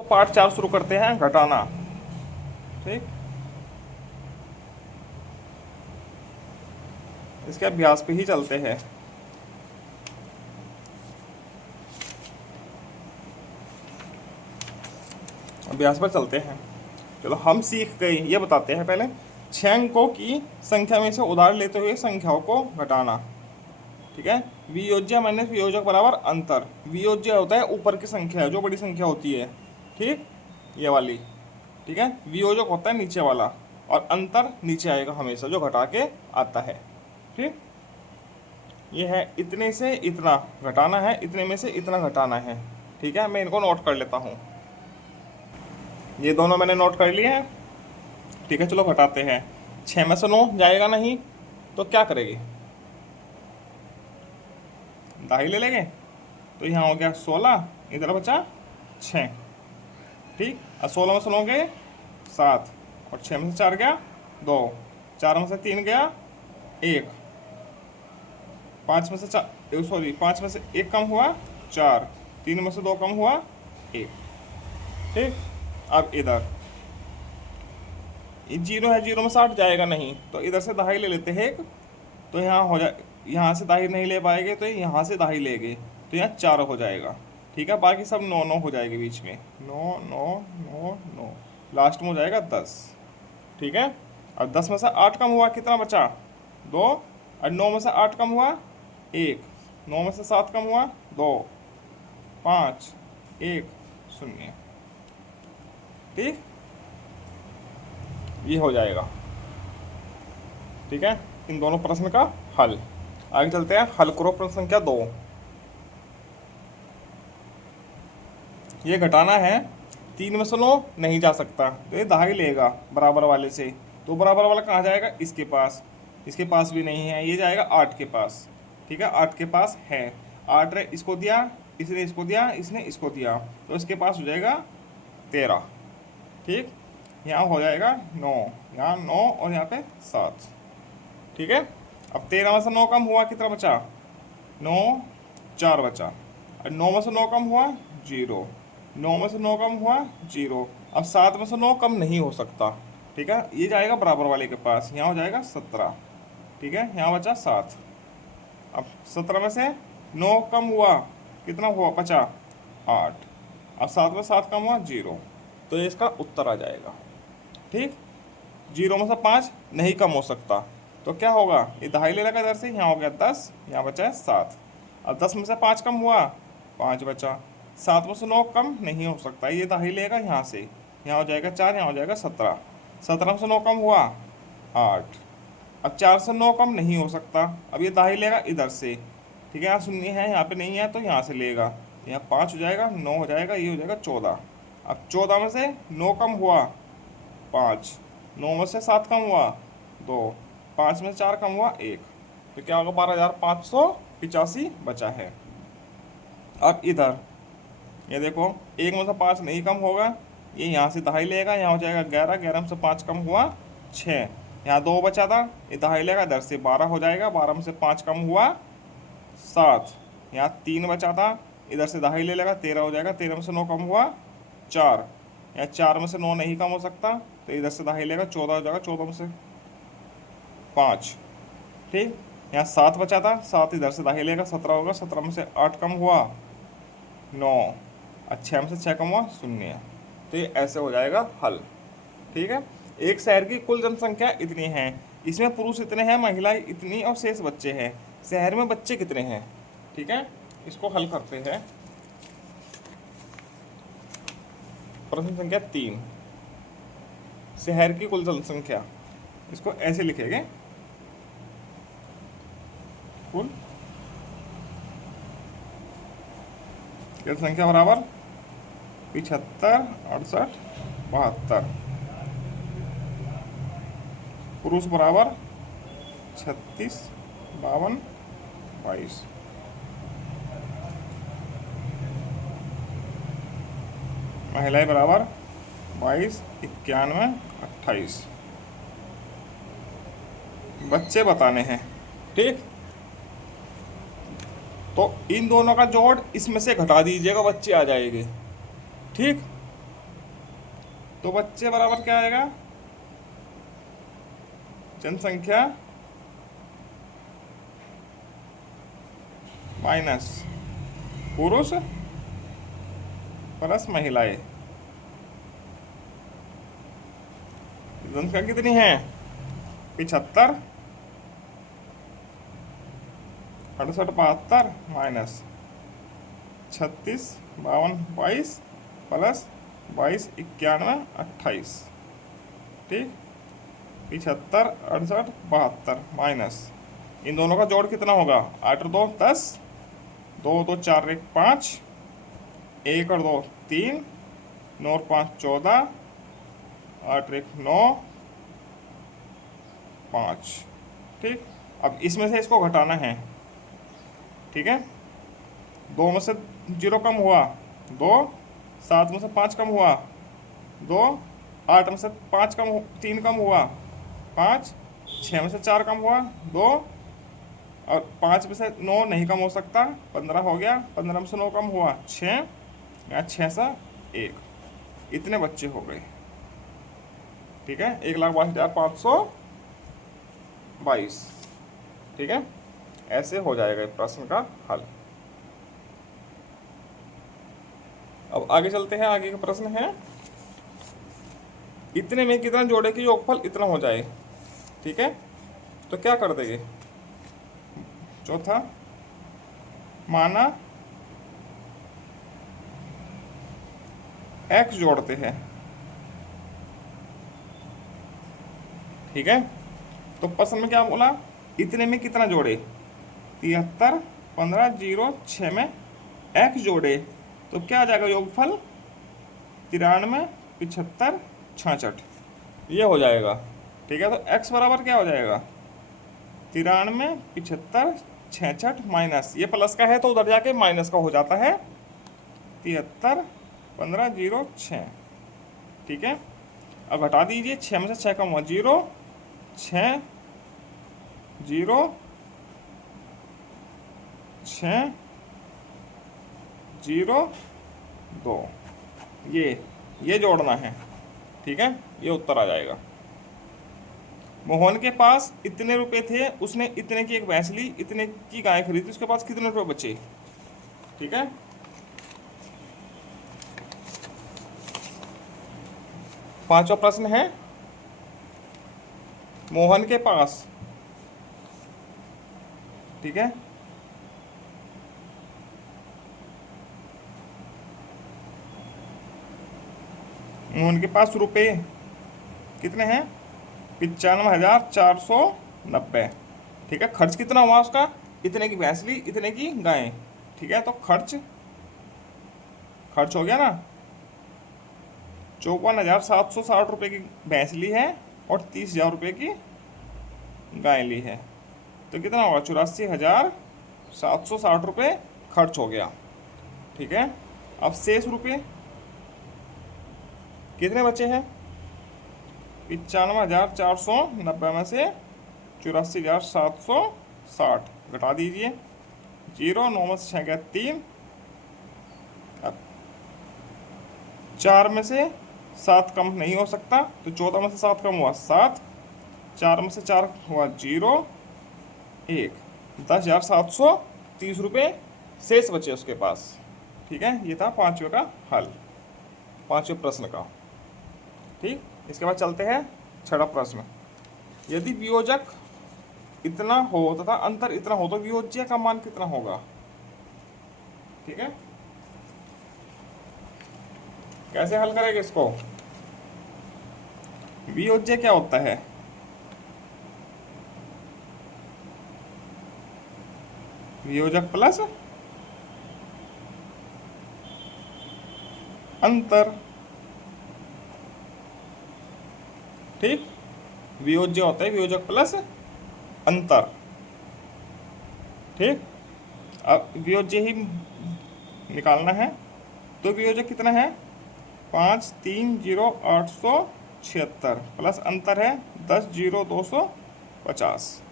तो पार्ट 4 शुरू करते हैं, घटाना। ठीक, इसके अभ्यास पे ही चलते हैं। अभ्यास पर चलते हैं। चलो हम सीख गए, ये बताते हैं पहले। 6 अंकों की संख्या में से उधार लेते हुए संख्याओं को घटाना। ठीक है, वियोज्य माइनस वियोजक बराबर अंतर। वियोज्य होता है ऊपर की संख्या, जो बड़ी संख्या होती है, ठीक, ये वाली। ठीक है, वियोजक होता है नीचे वाला, और अंतर नीचे आएगा हमेशा, जो घटा के आता है। ठीक, ये है इतने से इतना घटाना है, इतने में से इतना घटाना है। ठीक है, मैं इनको नोट कर लेता हूँ। ये दोनों मैंने नोट कर लिए हैं। ठीक है, चलो घटाते हैं। 6 में से 9 जाएगा नहीं, तो क्या करेंगे? दाही ले लेंगे। तो यहाँ हो गया 16, इधर बचा 6। ठीक, और 16 में से 9 गए 7, और 6 में से 4 गया 2, 4 में से 3 गया 1, 5 में से 4, सॉरी, 5 में से 1 कम हुआ 4, 3 में से 2 कम हुआ 1। ठीक, अब इधर ये 0 है, 0 में 60 जाएगा नहीं, तो इधर से दहाई ले लेते हैं एक। तो यहाँ हो जाए, यहाँ से दाही नहीं ले पाएंगे तो यहाँ से दाही लेंगे, तो यहाँ 4 हो जाएगा। ठीक है, बाकी सब 9 9 हो जाएगी बीच में, 9 9 9 9, लास्ट में हो जाएगा 10। ठीक है, अब 10 में से 8 कम हुआ, कितना बचा? 2, और 9 में से 8 कम हुआ 1, 9 में से 7 कम हुआ 2, 5 1 0। ठीक, ये हो जाएगा। ठीक है, इन दोनों प्रश्न का हल। आगे चलते हैं, हल करो प्रश्न संख्या 2। ये घटाना है, 3 में से 9 नहीं जा सकता, तो ये दहाई लेगा बराबर वाले से। तो बराबर वाला कहाँ जाएगा? इसके पास। इसके पास भी नहीं है, ये जाएगा 8 के पास। ठीक है, 8 के पास है। 8 रे इसको दिया, इसने इसको दिया, इसने इसको दिया, तो इसके पास हो जाएगा 13। ठीक, यहाँ हो जाएगा 9, यहाँ 9 और यहाँ पे 7। ठीक है, अब 13 में से 9 कम हुआ, कितना बचा? 9, 4 बचा। और 9 में से 9 कम हुआ 0, 9 में से 9 कम हुआ 0। अब 7 में से 9 कम नहीं हो सकता। ठीक है, ये जाएगा बराबर वाले के पास, यहाँ हो जाएगा 17। ठीक है, यहाँ बचा 7। अब 17 में से 9 कम हुआ, कितना हुआ? बचा 8। अब 7 में 7 कम हुआ 0, तो ये इसका उत्तर आ जाएगा। ठीक, 0 में से 5 नहीं कम हो सकता, तो क्या होगा? ये दहाई ले लगा इधर से, यहाँ हो गया 10, यहाँ बचा है 7। अब 10 में से 5 कम हुआ, 5 बचा। 7 में से 9 कम नहीं हो सकता, ये दहाई लेगा यहाँ से, यहाँ हो जाएगा 4, यहाँ हो जाएगा 17। 17 में से 9 कम हुआ 8। अब 4 से 9 कम नहीं हो सकता, अब ये दहाई लेगा इधर से। ठीक है, यहाँ शून्य है, यहाँ पे नहीं है, तो यहाँ से लेगा, यहाँ 5 हो जाएगा, 9 हो जाएगा, ये हो जाएगा 14। अब 14 में से 9 कम हुआ 5, 9 में से 7 कम हुआ 2, 5 में से 4 कम हुआ 1, तो क्या होगा? 12,585 बचा है। अब इधर ये देखो, 1 में से 5 नहीं कम होगा, ये यहाँ से दहाई लेगा, यहाँ हो जाएगा 11, 11 में से 5 कम हुआ 6, यहाँ 2 बचा था, ये दहाई लेगा इधर से, 12 हो जाएगा, 12 में से 5 कम हुआ 7, यहाँ 3 बचा था, इधर से दहाई ले लेगा, 13 हो जाएगा, 13 में से 9 कम हुआ 4, यहाँ 4 में से 9 नहीं कम हो सकता, तो इधर से दहाई लेगा, 14 हो जाएगा, 14 में से 5। ठीक, यहाँ 7 बचा था, 7 इधर से दहाई लेगा, 17 होगा, 17 में से 8 कम हुआ 9, और 6 में से 6 कम हुआ 0। तो ये ऐसे हो जाएगा हल। ठीक है, एक शहर की कुल जनसंख्या इतनी है, इसमें पुरुष इतने हैं, महिलाएं इतनी, और शेष बच्चे हैं। शहर में बच्चे कितने हैं? ठीक है, इसको हल करते हैं। प्रश्न संख्या 3, शहर की कुल जनसंख्या, इसको ऐसे लिखेंगे, कुल जनसंख्या बराबर 75 68 72, पुरुष बराबर 36 52 22, महिलाएं बराबर 22 91 28। बच्चे बताने हैं। ठीक, तो इन दोनों का जोड़ इसमें से घटा दीजिएगा, बच्चे आ जाएंगे। ठीक, तो बच्चे बराबर क्या आएगा, जनसंख्या माइनस पुरुष प्लस महिलाएं। जनसंख्या कितनी है, 75, 68, 72 माइनस 36, 52, 22 प्लस 22, 91, 28। ठीक, 75, 68, 72 माइनस, इन दोनों का जोड़ कितना होगा, 8 और 2 10, 2 2 4 1 5, 1 और 2 3, 9 और 5 14, 8 1 9 5। ठीक, अब इसमें से इसको घटाना है। ठीक है, 2 में से 0 कम हुआ 2, 7 में से 5 कम हुआ 2, 8 में से 5 कम 3 कम हुआ 5, 6 में से 4 कम हुआ 2, और 5 में से 9 नहीं कम हो सकता, 15 हो गया, 15 में से 9 कम हुआ 6, या 6 से 1, इतने बच्चे हो गए। ठीक है, 1,22,522। ठीक है, ऐसे हो जाएगा प्रश्न का हल। अब आगे चलते हैं, आगे का प्रश्न है, इतने में कितना जोड़े कि योगफल इतना हो जाए। ठीक है, तो क्या कर देंगे, चौथा माना x जोड़ते हैं। ठीक है, तो प्रश्न में क्या बोला, इतने में कितना जोड़े, 73, 15, 0, 6 में x जोड़े तो क्या आ जाएगा योगफल, 93, 75, 66, ये हो जाएगा। ठीक है, तो x बराबर क्या हो जाएगा, 93, 75, 66 माइनस, ये प्लस का है तो उधर जाके माइनस का हो जाता है, 73, 15, 0, 6। ठीक है, अब घटा दीजिए, 6 में से 6 कम हुआ 0, 6 0 6 0 2, ये जोड़ना है। ठीक है, ये उत्तर आ जाएगा। मोहन के पास इतने रुपए थे, उसने इतने की एक भैंस ली, इतने की गाय खरीदी, उसके पास कितने रुपए बचे। ठीक है, पांचवा प्रश्न है, मोहन के पास, ठीक है, मोहन के पास रुपए कितने हैं, 95,490। ठीक है, खर्च कितना हुआ उसका, इतने की भैंस ली, इतने की गायें। ठीक है, तो खर्च हो गया ना, 54,760 रुपये की भैंस ली है और 30,000 रुपये की गाय ली है, तो कितना होगा, 84,760 रुपये खर्च हो गया। ठीक है, अब शेष रुपये कितने बचे हैं, 95,490 में से 84,760 घटा दीजिए, 0, 9 में से 6 गया 3, अब 4 में से 7 कम नहीं हो सकता, तो 14 में से 7 कम हुआ 7, 4 में से 4 हुआ 0, 1, 10,730 रुपये शेष बचे उसके पास। ठीक है, ये था पांचवे का हल, पांचवें प्रश्न का। ठीक, इसके बाद चलते हैं छठा प्रश्न, यदि वियोजक इतना हो तथा अंतर इतना हो तो वियोज्य का मान कितना होगा। ठीक है, कैसे हल करेंगे इसको, वियोज्य क्या होता है, वियोजक प्लस अंतर। ठीक, वियोज्य होता है वियोजक प्लस अंतर। ठीक, अब वियोज्य ही निकालना है, तो वियोजक कितना है, 530,876 प्लस अंतर है 10,0250,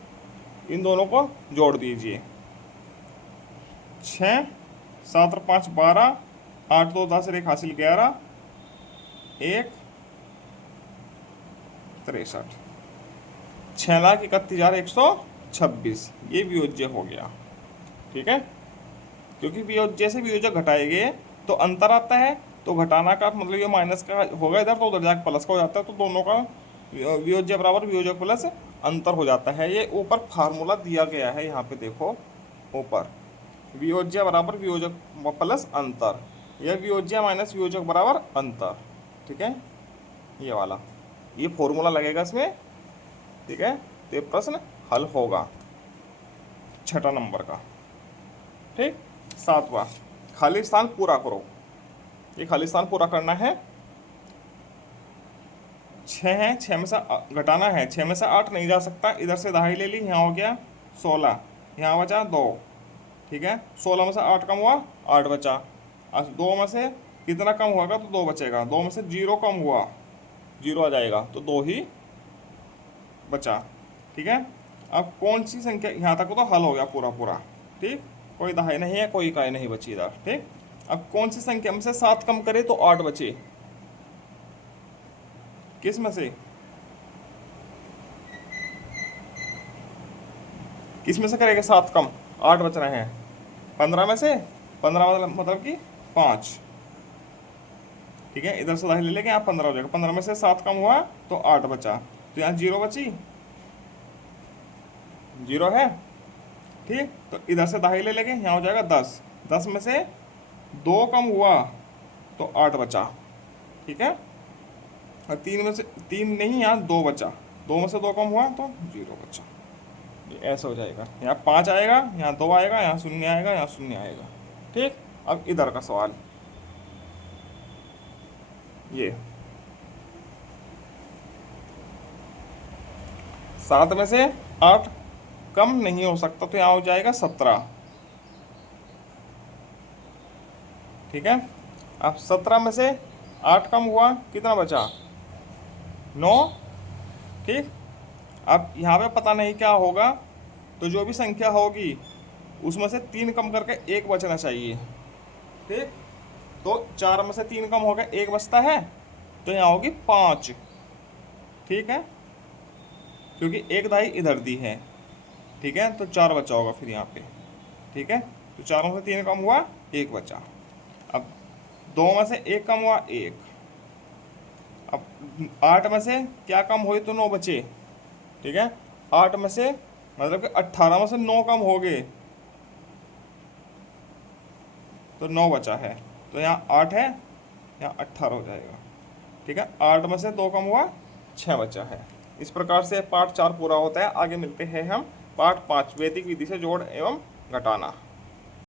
इन दोनों को जोड़ दीजिए, 6, 7 और 5 12, 8 2 10 और 1 हासिल 11, 1 63। 6,31,126 ये वियोज्य हो गया। ठीक है, क्योंकि वियोज्य से वियोजक घटाएंगे तो अंतर आता है, तो घटाना का मतलब ये माइनस का होगा इधर, तो उधर जाकर प्लस का हो जाता है, तो दोनों का वियोज्य बराबर वियोजक प्लस अंतर हो जाता है। ये ऊपर फार्मूला दिया गया है, यहाँ पे देखो ऊपर, वियोज्य बराबर वियोजक प्लस अंतर, यह वियोज्य माइनस वियोजक बराबर अंतर। ठीक है, ये वाला ये फॉर्मूला लगेगा इसमें। ठीक है, तो ये प्रश्न हल होगा 6 नंबर का। ठीक, 7वां, खाली स्थान पूरा करो। ये खाली स्थान पूरा करना है। 6 है, 6 में से घटाना है, 6 में से 8 नहीं जा सकता, इधर से दहाई ले ली, यहाँ हो गया 16, यहाँ बचा 2। ठीक है, 16 में से 8 कम हुआ, 8 बचा। अब 2 में से कितना कम होगा, तो 2 बचेगा। 2 में से 0 कम हुआ, 0 आ जाएगा, तो 2 ही बचा। ठीक है, अब कौन सी संख्या, यहाँ तक तो हल हो गया पूरा पूरा। ठीक, कोई दहाई नहीं है, कोई इकाई नहीं बची इधर। ठीक, अब कौन सी संख्या में से 7 कम करे तो 8 बचे, किस में से, किस में से करेगा 7 कम, 8 बच रहे हैं, 15 में से, 15 मतलब कि 5। ठीक है, इधर से दहाई ले लेंगे, यहाँ 15 हो जाएगा, 15 में से 7 कम हुआ तो 8 बचा, तो यहाँ 0 बची, 0 है। ठीक, तो इधर से दहाई ले लेंगे, यहाँ हो जाएगा 10, 10 में से 2 कम हुआ तो 8 बचा। ठीक है, और 3 में से 3 नहीं, यहाँ 2 बचा, 2 में से 2 कम हुआ तो 0 बचा। ये ऐसा हो जाएगा, यहाँ 5 आएगा, यहाँ 2 आएगा, यहाँ 0 आएगा, यहाँ 0 आएगा। ठीक, अब इधर का सवाल, ये 7 में से 8 कम नहीं हो सकता, तो यहाँ हो जाएगा 17। ठीक है, अब 17 में से 8 कम हुआ, कितना बचा, 9। ठीक, अब यहाँ पे पता नहीं क्या होगा, तो जो भी संख्या होगी उसमें से 3 कम करके 1 बचना चाहिए। ठीक, तो 4 में से 3 कम हो गया, 1 बचता है, तो यहाँ होगी 5। ठीक है, क्योंकि 1 दहाई इधर दी है। ठीक है, तो 4 बचा होगा फिर यहाँ पे। ठीक है, तो 4 में से 3 कम हुआ, 1 बचा। अब 2 में से 1 कम हुआ, 1। अब 8 में से क्या कम हुई, तो 9 बचे। ठीक है, 8 में से मतलब कि 18 में से 9 कम हो गए तो 9 बचा है, तो यहाँ 8 है, यहाँ 18 हो जाएगा। ठीक है, 8 में से 2 कम हुआ, 6 बचा है। इस प्रकार से पार्ट 4 पूरा होता है। आगे मिलते हैं हम पार्ट 5, वैदिक विधि से जोड़ एवं घटाना।